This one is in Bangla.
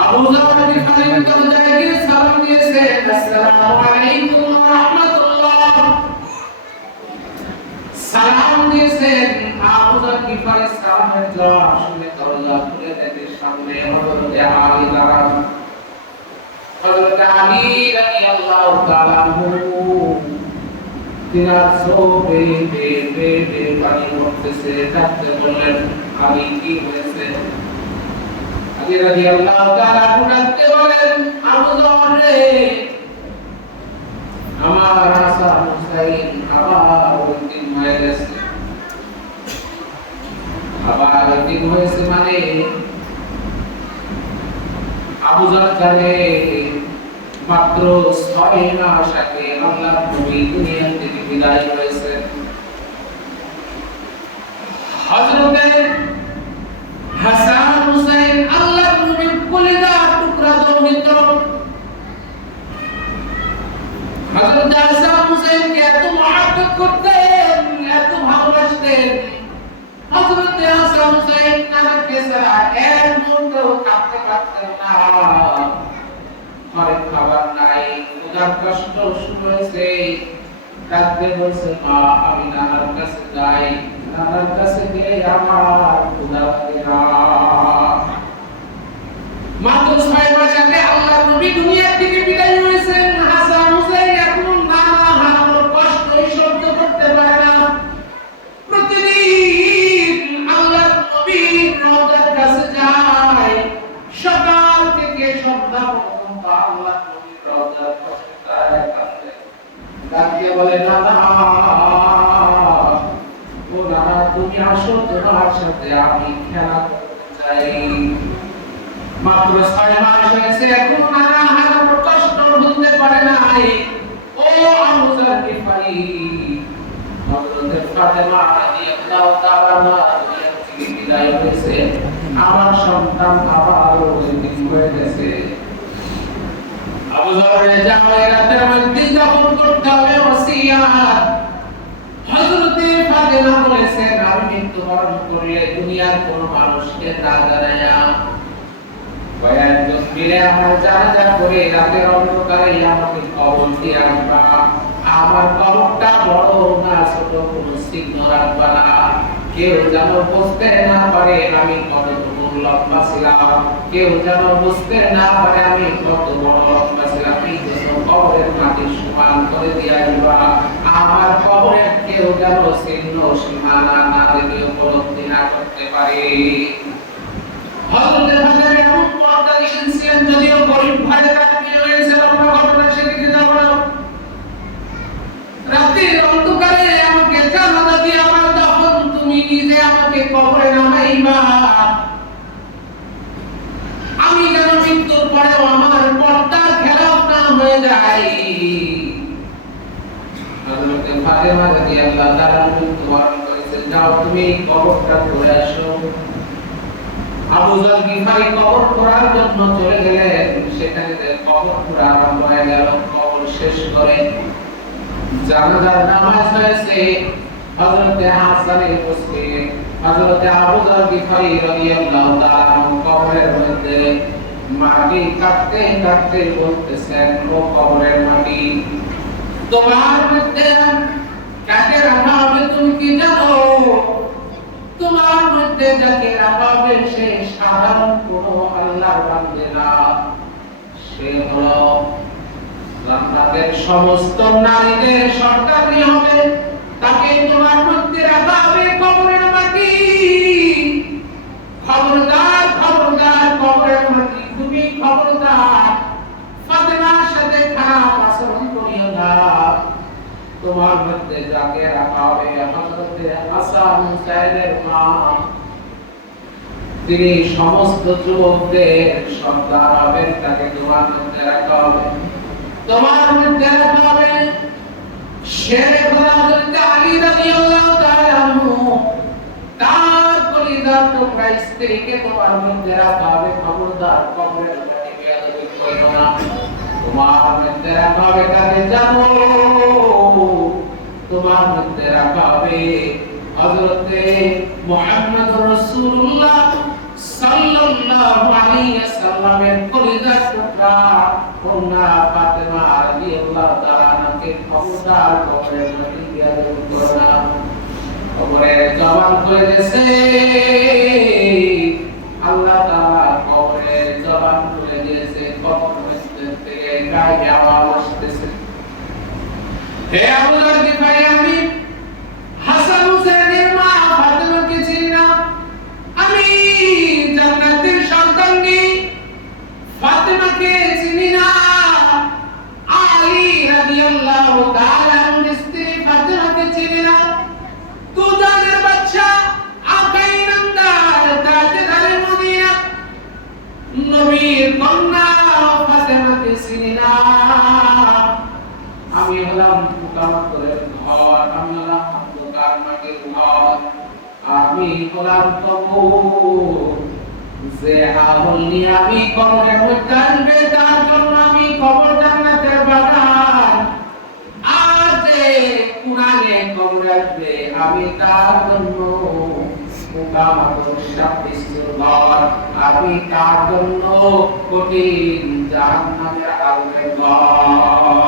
আবু যর গিফারী দরজায় গিয়ে সালাম দিয়েছে, আসসালামু আলাইকুম ওয়া রাহমাতুল্লাহ। সালাম দিয়েছেন। আবু যর গিফারী সালামের জবাব শুনে দরজা খুলে দেখে সামনে হযরত আলী দাঁড়ানো। হযরত আলী রাদিয়াল্লাহু তাআলা তিনার চোখে বেয়ে পানি পড়তেছে। ডাকতে বললেন, আলী কি হয়েছে? আলী রাদিয়াল্লাহু তাআলা ডাকতে বলেন, আবু যর রে, আমার হাসান হুসাইন আবার দিন হয়ে গেছে। আবার দিন হয়েছে মানে আবু যর জানে মাত্র 6 মাস আগে আল্লাহর নবী দুনিয়া থেকে বিদায় হয়েছে। হযরতে হাসান হুসাইন আল্লাহর নবীর কলিজার টুকরা দৌহিত্র। হযরত হাসান হুসাইনকে এত মহব্বত করতেন, এত ভালোবাসতেন। হযরত হাসান হুসাইন নানাকে ছাড়া এক মুহূর্ত থাকতে পারতেন না। ঘরে খাবার নাই, ক্ষুধার কষ্ট শুরু হয়েছে। ডাকতে বলছে, মা আমি নানার কাছে যাই, নানার কাছে গিয়ে আমার ক্ষুধা লাগে না। মাত্র 6 মাস আগে আল্লাহর নবী দুনিয়া থেকে বিদায় হয়েছেন। হাসান হুসাইন এখনো নানা হারানোর কষ্টই সহ্য করতে পারে না। প্রতিদিন আল্লাহর নবীর রওজার কাছে যায়, সকাল থেকে সন্ধ্যা পর্যন্ত আল্লাহর নবীর রওজার পাশে দাঁড়ায় কাঁদে। ডাকতে বলে, নানা ও নানা, তুমি আসো, তোমার সাথে আমি খেলা করতে চাই। মাত্র 6 মাস হয়েছে, এখন নানা হারানোর কষ্ট ভুলতে পারে নাই। ও আবু যর গিফারী, হযরত ফাতেমা রাদিয়াল্লাহু তাআলা দুনিয়া থেকে বিদায় হয়েছে, আমার সন্তান আবার দিন হয়ে গেছে। আবু যরের জামাই রাতের মধ্যে দাফন করতে হবে ওসিয়াত। হযরত ফাতেমা বলেছেন, আমি মৃত্যুবরণ করলে দুনিয়ার কোনো মানুষকে না জানায়া কয়েকজন মিলে আমার জানাজা করে রাতের অন্ধকারে আমাকে কবর দিয়ে রাখবা। আমার কবরটা বড় না ছোট কোনো চিহ্ন রাখবা না, কেউ যেন বুঝতে না পারে আমি কত লম্বা ছিলাম, কেউ যেন বুঝতে না পারে আমি কত বড় লম্বা ছিলাম। এই জন্য কবরের মাটি সমান করে দিয়ে আসবা। আমার কবরে কেউ যেন চিহ্ন সীমানা না দেখে উপলব্ধি না করতে পারে। হযরত হাসান এমন পর্দা দিয়েছেন, যদিও গরিব ভাইয়ের বিয়ে হয়েছে, আমরা ঘটনা সেদিকে যাব না। রাতের অন্ধকারে আমাকে জানাজা দিয়ে আমার দাফন তুমি নিজে আমাকে কবরে নামাইবা। আমি যেন মৃত্যুর পরেও আমার পর্দার খেলাফ না হয়ে যায়। হযরত ফাতেমা রাদিয়াল্লাহু তাআলা মৃত্যুবরণ করেছেন, যাও তুমি কবরটা করে আসো। আবু যর গিফারী কবর খোঁড়ার জন্য চলে গেলেন। সেখানে কবর খোঁড়া আরম্ভ হয়ে গেল। কবর শেষ করে জানাজার নামাজ হয়েছে। হযরত হাসানের উপস্থিত। হযরত আবু যর গিফারী রাদিয়াল্লাহু তাআলা কবরের মধ্যে মাটি কাটতে কাটতে বলতেছেন, ও কবরের মাটি, তোমার মধ্যে কাকে রাখা হবে তুমি কি জানো? তোমার মধ্যে যাকে রাখা হবে সে সাধারণ কোনো আল্লাহর বান্দা না, সে হলো জান্নাতের সমস্ত নারীদের সর্দারী হবে। তাকে তোমার মধ্যে রাখা হবে কবরের মাটি। খবরদার খবরদার কবরের মাটি, তুমি খবরদার ফাতেমার সাথে খারাপ আচরণ করিও না। তোমার মধ্যে যাকে রাখা হবে হযরত হাসান হুসাইনের মা, তিনি সমস্ত যুবকদের সর্দার হবেন, তাকে তোমার মধ্যে রাখা হবে। তোমার মধ্যে রাখা হবে শেরে খোদা হযরত আলী রাদিয়াল্লাহু তাআলা আনহু, তার কলিজার টুকরা স্ত্রীকে তোমার মধ্যে রাখা হবে। খবরদার কবরের মাটি বেয়াদবি করিও না। তোমার মধ্যে রাখা হবে কাকে জানো? তোমার মধ্যে রাখা হবে হযরতে মুহাম্মদুর রাসূলুল্লাহ সাল্লাল্লাহু সাল্লাল্লাহু আলাইহি ওয়াসাল্লামের কলিজার টুকরা কন্যা ফাতেমা রাদিয়াল্লাহু তাআলা আনহাকে খবরদার কবরের মধ্যে দিয়া দেন করোনা। কবরের জবান খুলে গেছে, আল্লাহ তাআলা কবরের জবান খুলে দিয়েছে, কবর থেকে গায়ে আওয়াজ আসতেছে, হে আবু যর গিফারি, আমি হাসান হুসাইনের মা ফাতেমাকে চিনি না, আমি জান্নাতের সন্তানকে ফাতেমাকে চিনি না, আলী রাদিয়াল্লাহু তাআলা আনহুর স্ত্রী ফাতেমাকে চিনি না, তুজানের বাদশা আকা ইনামদার তাজদারে মদিনা নবীর কন্যা ফাতেমাকে চিনি না, আমি হলাম মুকাম্মতের ঘর, আমি হলাম অন্ধকার মাটির ঘর, আমি হলাম কবর, যে আমল নিয়ে আমি কবরের মধ্যে আনবে তার জন্য আমি কবর জান্নাতের বাগান, আর যে কুরআনে কবর আসবে আমি তার জন্য মুকাম্মতের শাস্তির ঘর, আমি তার জন্য কঠিন জাহান্নামের আগুনের ঘর।